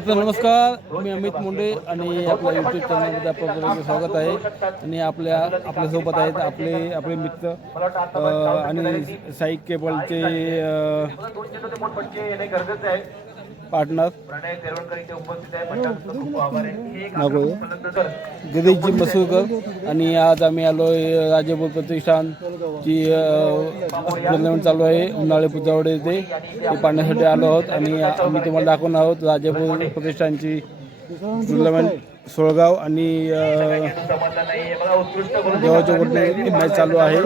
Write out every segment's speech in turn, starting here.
मित्र नमस्कार, मी अमित मुंडे आणि आपल्या यूट्यूब चॅनलमध्ये आपलं स्वागत आहे. आणि आपल्यासोबत आहेत आपले मित्र आणि साई केबलचे पार्टनर गिरीशजी मसूरकर. आणि आज आम्ही आलो राजेपूर प्रतिष्ठानची टुर्नामेंट चालू आहे उन्हाळे पुजावडे येथे ते पाहण्यासाठी आलो आहोत. आणि आम्ही तुम्हाला दाखवणार आहोत राजेपूर प्रतिष्ठानची टुर्नामेंट सोळगाव आणि देवाच्या गोठणे मॅच चालू आहे.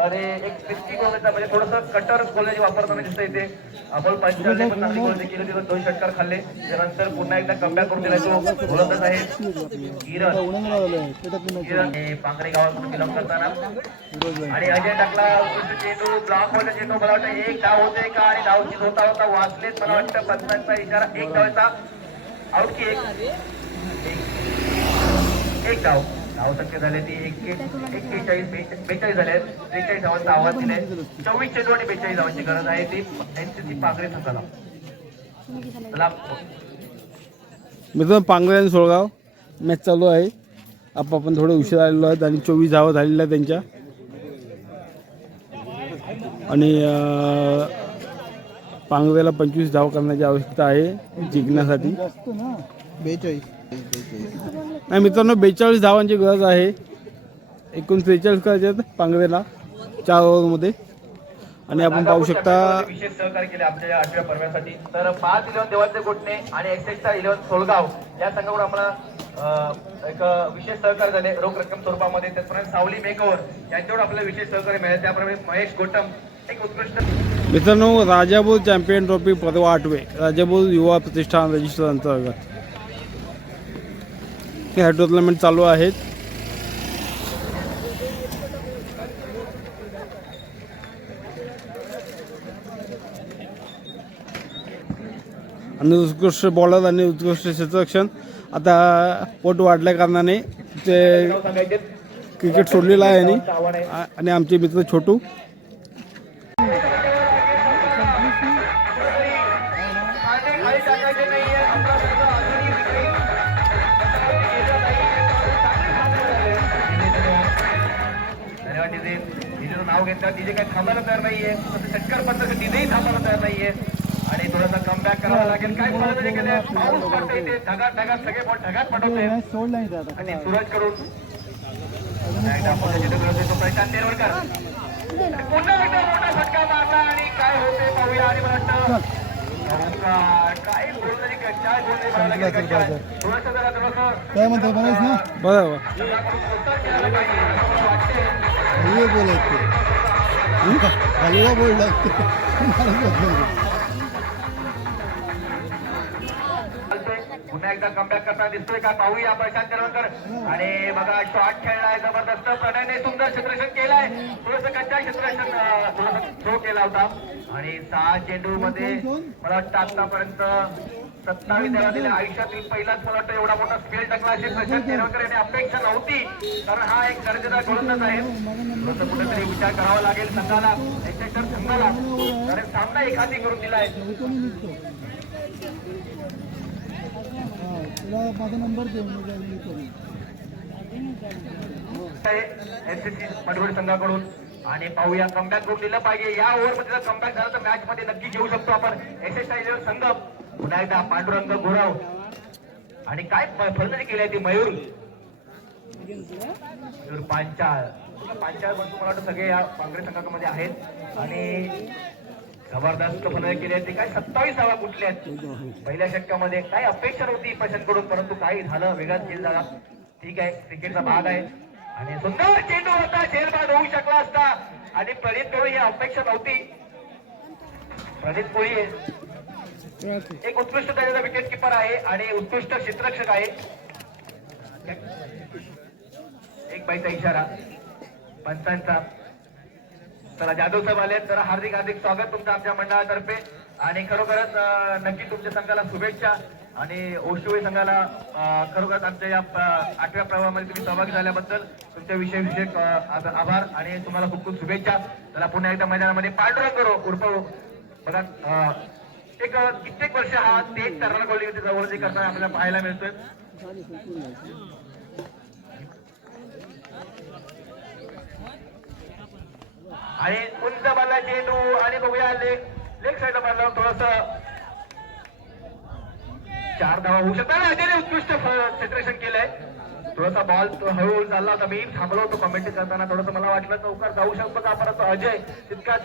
आणि एक फिस्की गोलचा म्हणजे थोडंसं कटर बोलण्याची वापरताना दिसतं इथे. आपण पंचायत पण नाशिक गोल केले दिवस 2 षटकार खाल्ले. त्यानंतर पुन्हा एकदा कमबॅक करून दिला तो गोलंदाज आहे किरण पांगरे गावातून बिलॉंग करताना. आणि अजय टाकला चेंडू ब्लॉक मध्ये चेंडू. मला वाटतं एक डाव होते का आणि डाव जीत होता होता वाचलेत. मला वाटतं पंचांचा इशारा एक डावाचा आउट की एक डाव धाव संख्या झाली ती 41-42 झाले. 43 धावांचा आवाज दिलाय. 24 चेंडू आणि 42 धावांची गरज आहे ती एनसीसी पांगरे संघाला. मित्र पांगरे आणि सोळगाव मॅच चालू आहे. आपण थोडे उशीर आलेलो आहेत आणि 24 धावा झालेल्या आहेत त्यांच्या. आणि पांगरेला 25 धाव करण्याची आवश्यकता आहे जिंकण्यासाठी. 42 नाही मित्रांनो, 42 धावांची गरज आहे. एकूण 43 करायचे आहेत पांगरेला 4 ओव्हरमध्ये. आणि आपण पाहू शकता विशेष सहकार्य केले आपल्या 8व्या पर्वासाठी. तर 5-11 देवाचे गोठणे आणि एक्सेक्टा 11 सोळगाव या संघाकडून आम्हाला एक विशेष सहकार्य झाले रोख रक्कम स्वरूपामध्ये. त्याचप्रमाणे सावली मेकओव्हर यांच्यावर आपल्याला विशेष सहकार्य मिळाले. त्याप्रमाणे महेश गोटम एक उत्कृष्ट. मित्रांनो, राजापूर चॅम्पियन ट्रॉफी पर्व 8वे राजापूर युवा प्रतिष्ठान रजिस्टर अंतर्गत हे टुर्नामेंट चालू आहेत. आणि उत्कृष्ट बॉलर आणि उत्कृष्ट क्षेत्ररक्षण. आता पोट वाढल्या कारणाने ते क्रिकेट सोडलेलं आहे. आणि आमचे मित्र छोटू नाव घेतलं तिथे काही थांबायला तयार नाहीये. षटकार पद्धती तिथेही थांबायला तयार नाहीये. आणि थोडासा कमबॅक करावा लागेल. काय फलंदाजी केले. पाऊस पडतो इथे ढगात सगळे बॉल ढगात पडवते. आणि सूरज कडून प्रशांत नेरवडकर पुन्हा एकदा मोठा फटका मारला. आणि काय होते पाहूया. आणि मला वाटतं काय बोलण्याची काय बोलणे थोडंसं जरा काय म्हणतो बरोबर हलवा बोलला. पुन्हा एकदा कमबॅक करताना दिसतोय का पाहूया प्रशांत नेरवडकर. आणि बघा शॉट खेळलाय जबरदस्त. प्रणयने सुंदर क्षेत्ररक्षण केलाय. थोडंसं कच्चा क्षेत्ररक्षण थोडासा थ्रो केला होता. आणि 6 चेंडू मध्ये मला वाटतं आतापर्यंत 27 धावा दिल्या. आयुष्यातील पहिलाच मला वाटतं एवढा मोठा स्पेल टाकला असेल प्रशांत नेरवडकर यांनी अपेक्षा नव्हती. कारण हा एक दर्जेदार गोलंदाज आहे. थोडंसं कुठेतरी विचार करावा लागेल संघाला एक्सेक्टर संघाला. कारण सामना एखादी करून दिलाय. माझा नंबर एनसीसी मडवड संघाकडून. आणि पाहूया कमबॅक करून दिलं पाहिजे. या ओव्हरमध्ये जर कमबॅक झालं तर मॅच मध्ये नक्की घेऊ शकतो आपण. एसएसआय संघ पुन्हा एकदा पांडुरंग गोराव. आणि काय फलंदाजी केली आहे ती मयूर पांचाळ बंधू मला वाटतं सगळे या काँग्रेस संघामध्ये आहेत. आणि जबरदस्त फलंदाजी केली आहे. ती काय 27 धावा कुठल्या आहेत पहिल्या षटकामध्ये. काही अपेक्षा नव्हती प्रशांतकडून, परंतु काही झालं वेगळाच खेळ झाला. ठीक आहे, क्रिकेटचा भाग आहे. आणि सुंदर चेंडू होता. झेलबाद होऊ शकला असता. आणि प्रणित कोळी ही अपेक्षा नव्हती. प्रणित कोळी एक उत्कृष्ट दर्जाचा विकेट किपर आहे आणि उत्कृष्ट क्षेत्ररक्षक आहे. एक बाईचा इशारा पंचांचा. चला जाधव साहेब आले तर हार्दिक स्वागत तुमचं आमच्या मंडळातर्फे. आणि खरोखरच नक्की तुमच्या संघाला शुभेच्छा. आणि ओशुवे संघाला खरोखरच आमच्या या 8व्या प्रवाहामध्ये तुम्ही सहभागी झाल्याबद्दल तुमच्या विशेष आभार आणि तुम्हाला खूप खूप शुभेच्छा. चला पुन्हा एकदा मैदानामध्ये पांडुरंग उर्फ बघा एक कित्येक वर्ष हा तेच टर्नर गोलंदाजी जवळ करताना आपल्याला पाहायला मिळतोय. आणि उंच बाला चेंडू आणि बघूया लेग साईडला मारला थोडस 4 धावा होऊ शकतात. अजयने उत्कृष्ट क्षेत्ररक्षण केलंय. थोडासा बॉल हळूहळू चालला होता. मी थांबलो होतो कमेंट करताना. थोडंसं मला वाटलं चौकार जाऊ शकतो का, परंतु अजय तितकाच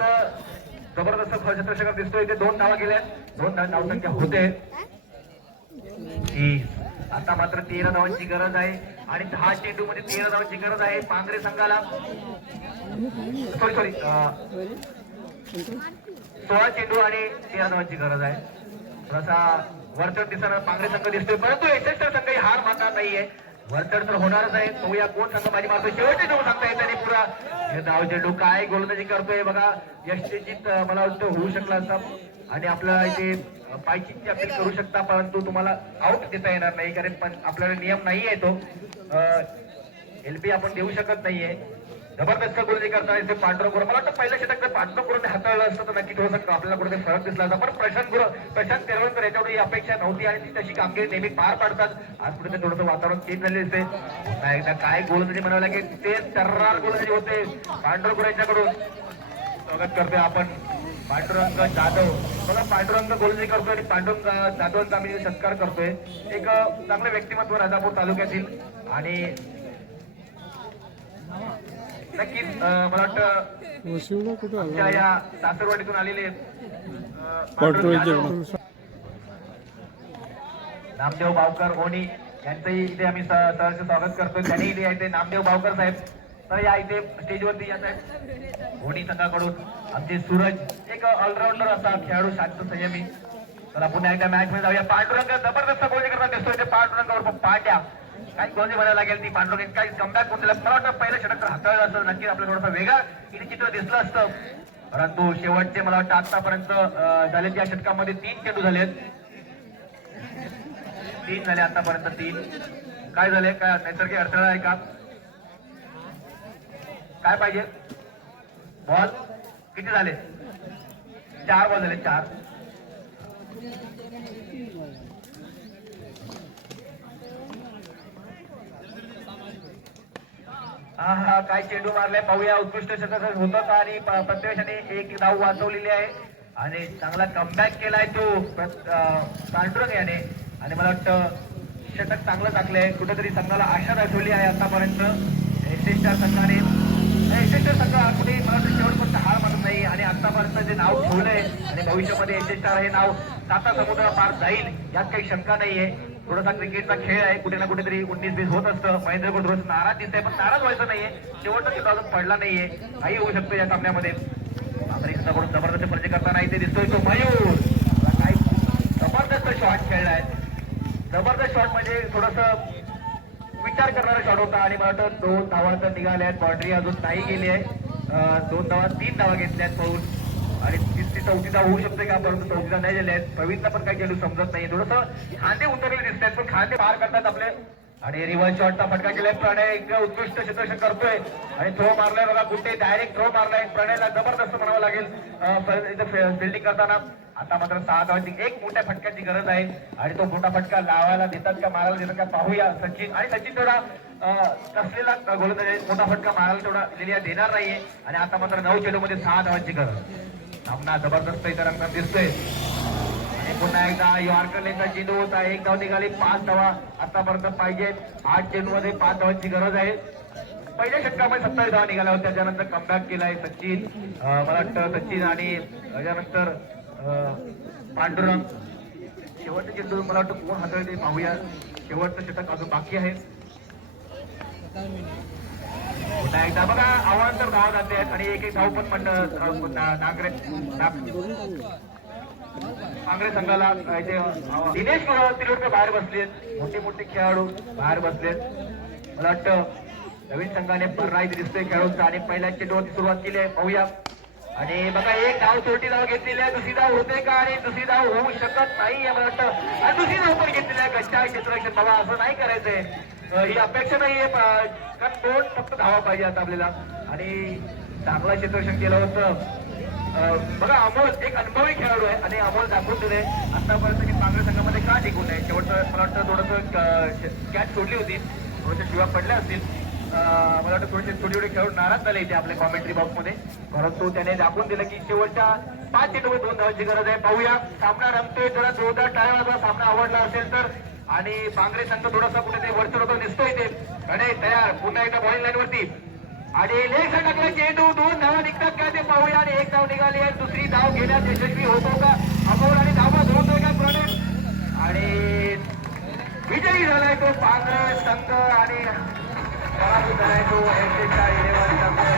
जबरदस्त क्षेत्ररक्षक दिसतोय. इथे 2 धावा गेल्या. 2 धावसंख्या होते. आता मात्र 13 धावांची गरज आहे आणि 10 चेंडू मध्ये 13 धावांची गरज आहे पांगरे संघाला. सॉरी 16 चेंडू आणि 13 धावांची गरज आहे. थोडासा वरचढ दिसताना पांगरे संघ दिसतोय, परंतु एसएसटर संघ ही हार मानणार नाहीये. वरचढ तर होणारच आहे. बघूया कोण संघ बाजी मारतोय. शेवटचे चेंडू सांगता येत नाही पुरा. हे धाव चेंडू काय गोलंदाजी करतोय बघा. यशचित मला वाटतं होऊ शकला असता आणि आपल्याला इथे पायचीची अपील करू शकता, परंतु तुम्हाला आउट देता येणार नाही कारण आपल्याला नियम नाहीये तो. एलबी आपण देऊ शकत नाहीये. जबरदस्त गोलंदाजी करताना इथे पांडुरंग गुरव, मला वाटतं पहिल्या षटक जर पांडुरंग गुरवने हाताळलं असतं तर नक्की थोडं शकतो आपल्याला कुठे फरक दिसला असता. पण प्रशांत तेरवणकर याच्यावर ही अपेक्षा नव्हती आणि ती तशी कामगिरी नेहमी पार पाडतात. आज कुठे थोडंसं वातावरण चेंज झाले दिसते. एकदा काय गोलंदाजी म्हणावं लागेल ते टर्रार गोलंदाजी होते पांडुरंग गुरव यांच्याकडून. स्वागत करतोय आपण पांडुरंग जाधव. मला पांडुरंग गोलंदाजी करतोय आणि पांडुरंग जाधवांचा आम्ही सत्कार करतोय. एक चांगलं व्यक्तिमत्व राजापूर तालुक्यातील आणि नक्कीच मला वाटतं आमच्या या सासरवाडीतून आलेले नामदेव बावकर ओणी यांचंही इथे आम्ही सहर्ष स्वागत करतोय. त्यांनी इथे इथे नामदेव बावकर साहेब तर या इथे स्टेजवरती या साहेब ओणी संघाकडून आमचे सूरज एक ऑलराऊंडर असा खेळाडू शांत संयमी. चला पुन्हा एकदा मॅच मध्ये जाऊया. पांडुरंग जबरदस्त गोलंदाजी करताना दिसतोय. पांडुरंगावर पांड्या काही गोलंदाजी म्हणायला लागेल ती पांडुरंग काही कमबॅक होऊन मला वाटतं पहिलं षटक हाताळलं असतं नक्की आपल्याला थोडंसं वेगळं इथे चित्र दिसलं असतं, परंतु शेवटचे मला वाटतं आतापर्यंत झाले या षटकामध्ये 3 चेंडू झालेत. 3 झाले आतापर्यंत 3. काय झाले, काय नैसर्गिक अडथळा आहे का, काय पाहिजे? बॉल किती झाले? 4 बॉल झाले. 4 हा काय चेंडू मारलाय पाहूया. उत्कृष्ट षटक होतं आणि प्रत्येकाने 1 धाव वाचवलेली आहे आणि चांगला कमबॅक केलाय तो पांडुरंग याने आणि मला वाटतं षटक चांगलं टाकलंय. कुठेतरी संघाला आशा दाखवली आहे आतापर्यंत एसएसआर संघाने. एसएसआर संघ कुठे मला वाटतं शेवटपर्यंत हार मानत नाही आणि आतापर्यंत जे नाव ठेवलंय आणि भविष्यामध्ये एसएसआर हे नाव 7 समुद्र पार जाईल यात काही शंका नाहीये. थोडासा क्रिकेटचा खेळ आहे, कुठे ना कुठेतरी 19-20 होत असतं. महेंद्र गुड थोडंसं नाराज दिसतंय पण नाराज व्हायचं नाहीये. शेवटचा चेंडू अजून पडला नाहीये, काही होऊ शकतं या सामन्यामध्ये. कडून जबरदस्त परिचय करताना इथे दिसतोय तो मयूर. काही जबरदस्त शॉट खेळलाय. जबरदस्त शॉट म्हणजे थोडंसं विचार करणारा शॉट होता आणि मला वाटतं 2 धावा तर निघाल्या आहेत. बाउंड्री अजून नाही गेली आहे. 2 धावा 3 धावा घेतल्यात पळून आणि 3री-4थी धाव होऊ शकते का, परंतु 4थी धाव नाही झाले आहेत. प्रवीणला पण काही चेंडू समजत नाही. थोडंसं खांदे उतरलेले दिसत आहेत पण खांदे पार करतात आपले आणि रिव्हर्स शॉटचा फटका केलाय. प्रणय एक उत्कृष्ट क्षेत्ररक्षण करतोय आणि थ्रो मारलाय बघा. कुठे डायरेक्ट थ्रो मारलाय. प्रणयला जबरदस्त म्हणावं लागेल फिल्डिंग करताना. आता मात्र 6 धावांची एक मोठ्या फटक्याची गरज आहे आणि तो मोठा फटका लावायला देतात का मारायला देतात का पाहूया. सचिन आणि सचिन थोडा कसलेला गोलंदाज मोठा फटका मारायला थोडा लिलिया देणार नाहीये आणि आता मात्र 9 चेंडूमध्ये 6 धावांची गरज. सामना जबरदस्त इतर रंगात दिसतोय आणि पुन्हा एकदा यॉर्करचा चेंडू होता. 1 धाव निघाली. 5 धावा आतापर्यंत पाहिजेत. 8 चेंडूमध्ये 5 धावांची गरज आहे. पहिल्या षटकामध्ये 27 धावा निघाल्या होत्या. त्यानंतर कमबॅक केलाय सचिन. मला वाटतं सचिन आणि त्यानंतर पांडुरंग. शेवटचं चेंडू मला वाटतं कोण हाताळते पाहूया. शेवटचं षटक अजून बाकी आहे. पुन्हा एकदा बघा अवांतर धावा जाते आहेत आणि एक धाव पण काँग्रेस संघाला दिनेश तिरोडकर बाहेर बसलेत. मोठे मोठे खेळाडू बाहेर बसलेत. मला वाटतं नवीन संघाने पर्राय दिसतोय खेळाडूंचा आणि पहिल्या चेंडूवरती सुरुवात केली आहे पाहूया. आणि बघा 1 धाव छोटी धाव घेतलेली आहे. 2री धाव होते का आणि 2री धाव होऊ शकत नाही मला वाटतं. आणि 2री धाव पण घेतलेली आहे. गच्चा क्षेत्ररक्षण बाबा असं नाही करायचंय. ही अपेक्षा नाहीये कारण 2 फक्त धावा पाहिजे आता आपल्याला आणि चांगलं क्षेत्ररक्षण केलं होतं बघा अमोल एक अनुभवी खेळाडू आहे आणि अमोल दाखवून दिले आतापर्यंत की काँग्रेस संघामध्ये का टिकून आहे. शेवटचं मला वाटतं थोडंसं कॅच सोडली होती, थोड्याशा शिवा पडल्या असतील. मला वाटतं थोडेसे छोटे खेळून नाराज झाले इथे आपल्या कॉमेंट्री बॉक्समध्ये, परंतु त्याने दाखवून दिलं की शेवटच्या 5 चेंडूमध्ये 2 धावांची गरज आहे. पाहूया सामना रंगतोय, जरा जोरदार टाळ्या सामना आवडला असेल तर. आणि काँग्रेस संघ थोडासा कुठे ते वरचढ होतो दिसतोय इथे. आणि तयार पुन्हा एकदा बॉलिंग लाईन वरती आणि लेग टाकला चेंडू, 2 धावा निघतात का ते पाहूया. आणि 1 धाव निघाली आहे, दुसरी धाव घेण्यात यशस्वी होतो का अमोल आणि धावा होतोय का प्रणय. आणि विजयी झालाय तो काँग्रेस संघ आणि पराभूत झालाय तो 11 संघ.